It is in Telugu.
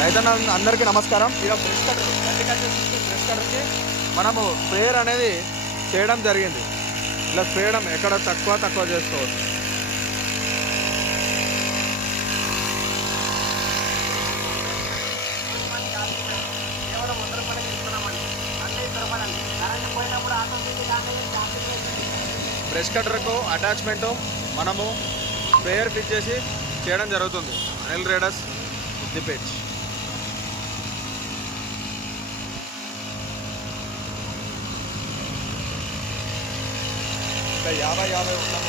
రైతన్న అందరికీ నమస్కారం. ఇక brush cutter agriculture system brush కటర్కి మనము స్ప్రేయర్ అనేది చేయడం జరిగింది. ఇలా స్ప్రేయడం ఎక్కడ తక్కువ చేసుకోవచ్చు. బ్రష్ కటర్కు అటాచ్మెంటు మనము స్ప్రేయర్ ఫిట్ చేసి చేయడం జరుగుతుంది. అనిల్ రేడర్స్ సిద్దిపేట్. ఇంకా 50 50 ఉంటాం.